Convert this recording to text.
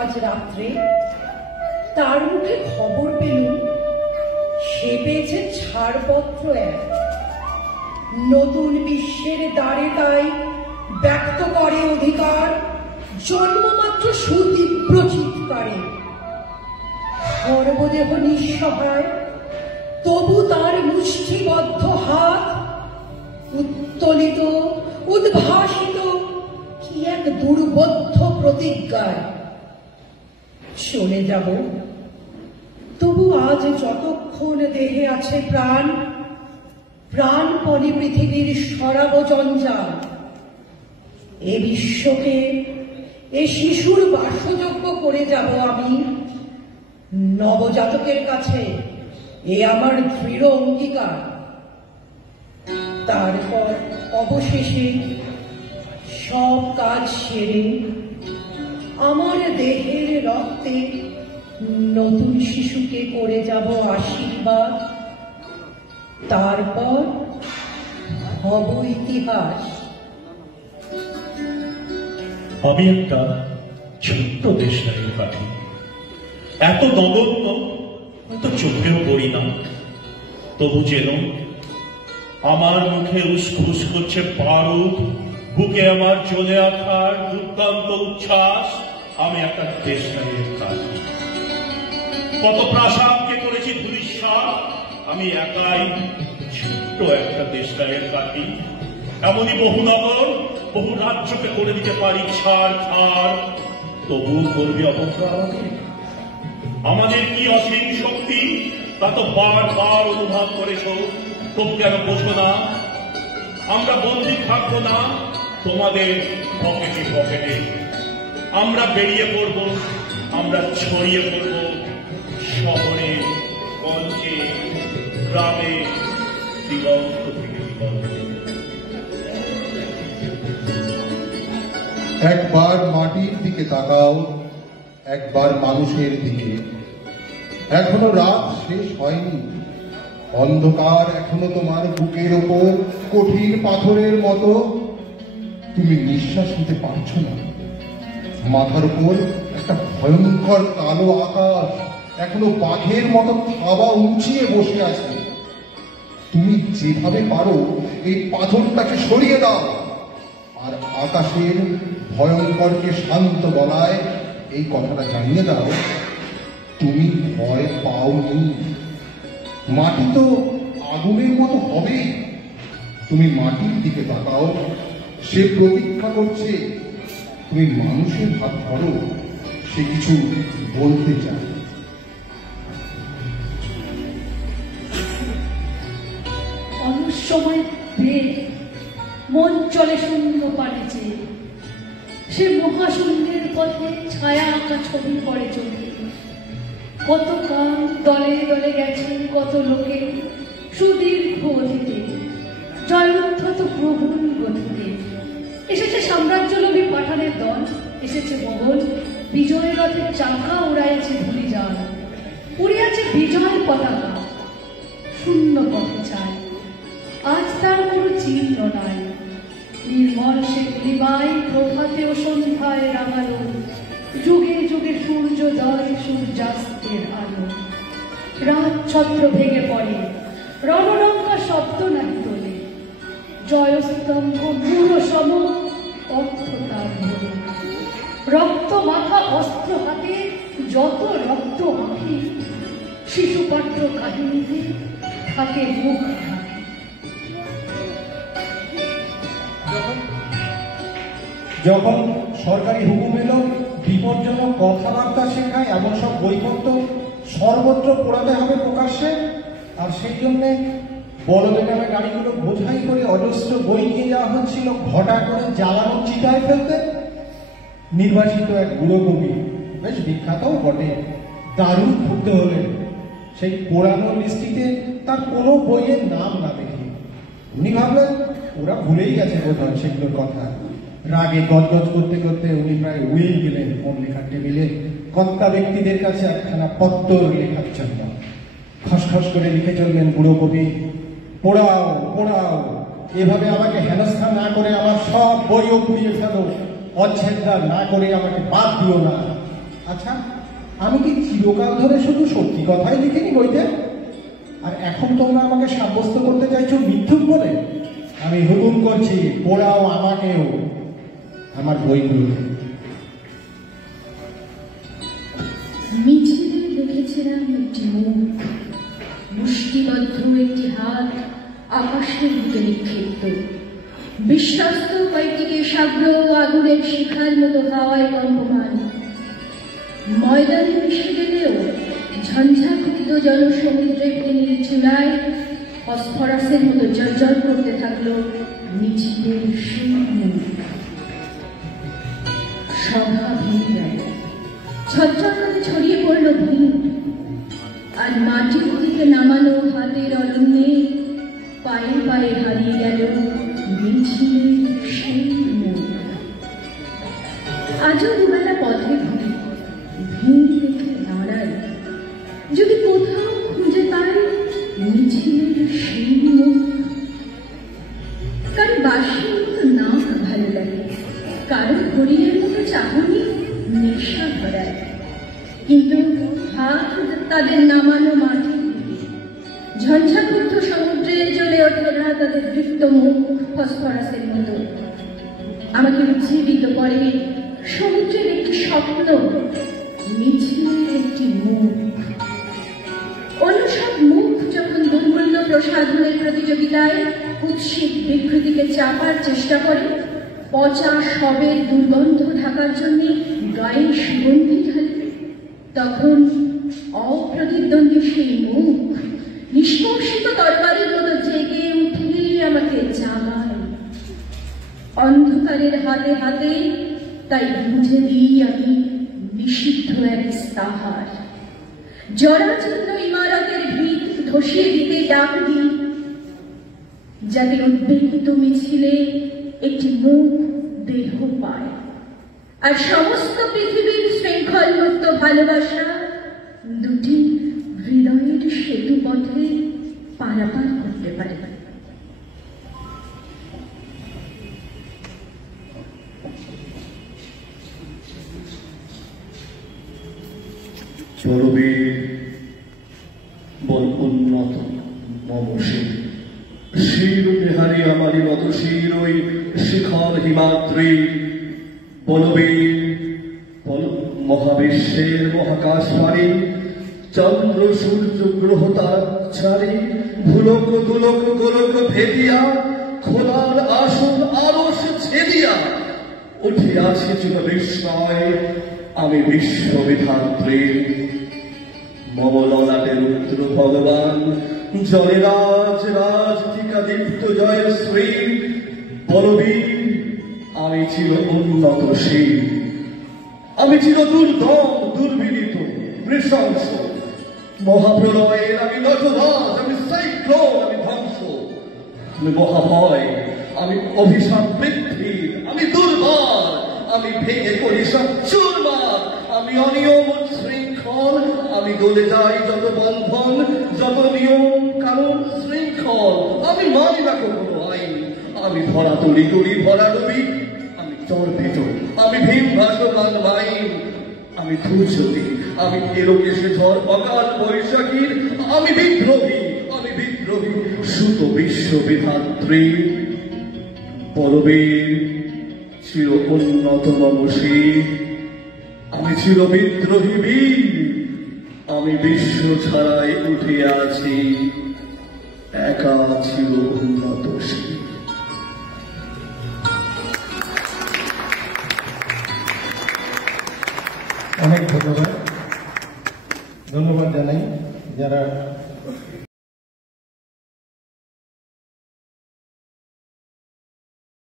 আজ রাত্রে, তার মুখে খবর পেলুম সে পেয়েছে ছাড়পত্র এক। নতুন বিশ্বের দ্বারে তাই ব্যক্ত করে অধিকার জন্মমাত্র সুতীব্র চিৎকারে। সর্বদেহ নিঃসহায়, তবু তার মুষ্টিবদ্ধ হাত উত্তোলিত, উদ্ভাসিত কি এক দুর্বোধ্য প্রতিজ্ঞায়। চলে যাব, তবু আজ যতক্ষণ দেহে আছে প্রাণ, প্রাণপণে পৃথিবীর সরাব জঞ্জাল। এ বিশ্বকে, এ শিশুর বাসযোগ্য করে যাব আমি। নবজাতকের কাছে এ আমার দৃঢ় অঙ্গীকার। তারপর অবশেষে সব কাজ সেরে আমার দেহের রক্তে নতুন শিশুকে করে যাব আশীর্বাদ। তারপর হব ইতিহাস। আমি একটা ছোট্ট দেশটাকে কাটি, এত নগণ্য হয়তো চোখেও পড়ি না, তবু যেন আমার মুখে উসখুস করছে বারুদ, বুকে আমার চলে আসার দুর্দান্ত উচ্ছ্বাস। আমি একটা দেশটাকে কাটি, কত প্রাসাদকে করেছি ধূলিসাৎ, আমি একাই ছোট্ট একটা দেশটাকে কাটি। এমনই বহু নগর, বহু রাজ্যকে করে দিতে পারি ছাড় ছাড়, তবু করবি অবজ্ঞা আমাকে। আমাদের কি অসীম শক্তি তা তো বারবার অনুভব করেছ, তবু কেন বোঝো না? আমরা বন্দী থাকবো না তোমাদের পকেটে পকেটে। আমরা বেরিয়ে পড়ব, আমরা ছড়িয়ে পড়ব শহরে, গঞ্জে, গ্রামে, দিগন্ত থেকে দিগন্তে। একবার মাটির দিকে তাকাও, একবার মানুষের দিকে। এখনো রাত শেষ হয়নি, অন্ধকার এখনো তোমার বুকের ওপর কঠিন পাথরের মতো। তুমি নিঃশ্বাস নিতে পারছো না। মাথার উপর একটা ভয়ঙ্কর কালো আকাশ এখনো বাঘের মতো থাবা উঁচিয়ে বসে আছে। তুমি যেভাবে পারো এই পাথরটাকে সরিয়ে দাও, আর আকাশের ভয়ঙ্করকে শান্ত বলায় এই কথাটা জানিয়ে দাও, তুমি ভয় পাওনি। মাটি তো আগুনের মতো হবে। তুমি মাটির দিকে তাকাও, সে প্রতীক্ষা করছে। তুমি মানুষের হাত ধরো, সে কিছু বলতে চায়। অনেক সময় মন চলে শূন্য পানে চেয়ে, সে মহাশূন্যের পথে ছায়া আঁকা ছবি পড়ে চোখে। কত কাল দলে দলে গেছেন কত লোকে সুদীর্ঘ অতীতে, জয়োদ্ধত প্রভুর গতিতে। এসেছে সাম্রাজ্যলোভী পাঠানের দল, এসেছে মোগল বিজয় রথের চাকা, উড়াইছে ধুলি জাল, উড়িয়াছে বিজয় পতাকা। শূন্য পথে চায়, আজ তার কোনো চিহ্ন নাই। নির্মল সে দিবাই প্রভাতে ও সন্ধ্যায় রাঙালো, যুগে যুগে সূর্যোদয় সূর্যাস্তের আলো। রাত ছত্র ভেঙে পড়ে, রণরঙ্কা শব্দ নাহি তোলে, জয়স্তম্ভ পুরো সম অর্থ তার ধরে। রক্ত মাথা অস্ত্র হাতে যত রক্ত আঁখি, শিশুপাঠ্য কাহিনীতে থাকে মুখ ঢাকে। যখন সরকারি হুকুম এলো বিপজ্জনক কথাবার্তা শেখায় এমন সব বইপত্র সর্বত্র পড়াতে হবে প্রকাশ্যে, আর সেই জন্যে বড়দের নামে গাড়িগুলো বোঝাই করে অজস্র বই নিয়ে যাওয়া হচ্ছিল ঘটা করে জ্বালানো চিতায় ফেলতে। নির্বাচিত এক বুড়ো কবি, বেশ বিখ্যাতও বটে, দারুণ ভুগতে হলেন সেই পোড়ানো লিস্টিতে তার কোনো বইয়ের নাম না দেখে। উনি ভাবলেন ওরা ভুলেই গেছে বোধহয় সেগুলোর কথা। রাগে গদগদ করতে করতে উনি প্রায় উড়েই গেলেন কোন লেখার টেবিলে কর্তা ব্যক্তিদের কাছে একখানা পত্র লেখার জন্য। খসখস করে লিখে চললেন বুড়ো কবি, পোড়াও পোড়াও, এভাবে আমাকে হেনস্থা না করে আমার সব বইও পুড়িয়ে ফেলো, অচ্ছেদা না করে আমাকে বাদ দিও না। আচ্ছা, আমি কি চিরকাল ধরে শুধু সত্যি কথাই লিখিনি বইতে? আর এখন তোমরা আমাকে সাব্যস্ত করতে চাইছো মিথ্যুক বলে? আমি হুকুম করছি, পোড়াও আমাকেও, আমার বইগুলো। মিছিলে দেখেছিলাম একটি মুখ, মুষ্টিবদ্ধ একটি হাত আকাশের দিকে নিক্ষিপ্ত, বিশ্বস্ত কয়েকটি কেশাগ্র আগুনের শিখার মতো হাওয়ায় কম্পমান। ময়দানে মিশে গেলেও ঝঞ্ঝাকৃত জনসমুদ্রে ফেনীর চূড়ায় ফসফরাসের মতো জর্জর করতে থাকলো মিছিলের সেই মুখ। সভা ভেঙে গেল, ছত্রাকালে ছড়িয়ে পড়ল ভিড়, আর মাটির দিকে নামানো হাতের অরণ্যে পায়ে পায়ে হারিয়ে গেল মিছিলের সেই মুখ। আজও দুবেলা পথে ঘুরি, ভিড় দেখে দাঁড়াই, যদি কোথাও খুঁজে পাই মিছিলের সেই মুখ। কারণ বাঁশির মতো নাক ভালো লাগে, কারণ হরিণের মতো চাহনি নেশা ধরায়, কিন্তু হাত তাদের নামানো মাটির দিকে। ঝঞ্ঝাকৃত সমুদ্রে জ্বলে ওঠে না তাদের দৃপ্ত মুখ ফসফরাসের মতো। আমাকে উজ্জীবিত করে সমুদ্রের একটি স্বপ্ন, মিছিলের একটি মুখ। অন্য সব মুখ যখন দুর্মূল্য প্রসাধনের প্রতিযোগিতায় কুৎসিত বিকৃতিকে চাপার চেষ্টা করে, পচা শবের দুর্গন্ধ ঢাকার জন্য গায়ে সুগন্ধি ঢালে, তখন অপ্রতিদ্বন্দ্বী সেই মুখ নিষ্কর্ষিত তরবারির মতো জেগে উঠে আমাকে জাগায়। অন্ধকারের হাতে হাতে তাই বুঝে দিই আমি নিষিদ্ধ এক ইস্তাহার। জরাজীর্ণ ইমারতের ভিত ধসিয়ে দিতে ডাক দিই, যাতে উদ্বেলিত মিছিলে একটি মুখ দেহ পায়, আর সমস্ত পৃথিবীর শৃঙ্খল মুক্ত ভালোবাসা দুটি হৃদয়ের সেতু পথে পারাপার করতে পারে। চরবীর বল উন্নত মমশীল শির বিহারী আমারি মত শির ওই শিখর হিমাদ্রি বলবীর বল মহাবিশ্বের মহাকাশ পারি চন্দ্র সূর্য গ্রহ তারাচারী ভুলক দুলক গোলক ভেদিয়া খোলার আসন আরশ ছেদিয়া উঠিয়াছি চির বিস্ময় আমি বিশ্ববিধাত্রী। মম ললাটে রুদ্র ভগবান জয় রাজ রাজটিকা দীপ্ত জয় শ্রী বলবীর আমি চির উন্নতশীল, আমি চির দুর্দম দুর্বিনীত নৃশংস মহাপ্রলয়ের আমি নটরাজ, আমি সাইক্লোন, আমি ধ্বংস, আমি মহাভয়, আমি অভিশাপ বৃদ্ধির, আমি দুর্বার, আমি ভেঙে করি সব চুরমার, আমি অনিয়ম শৃঙ্খল, আমি গলে যাই যত বন্ধন যত নিয়ম কানুন শৃঙ্খল, আমি মানি না কোনো আইন, আমি ধরা তরি করি ভরা ডুবি, আমি চর্বিত, আমি ভীম ভাষমান মাইন, আমি ধূসতি, আমি এরকেশে ঝড় অকাল বৈশাখীর, আমি বিদ্রোহী, আমি বিদ্রোহী সুত বিশ্ববিধাত্রী বলবীর চির উন্নত মমশীল, আমি চির বিদ্রোহী বীর, আমি বিশ্ব ছাড়াই উঠে আছি একা চির উন্নতশীল। অনেক ধন্যবাদ জানাই যারা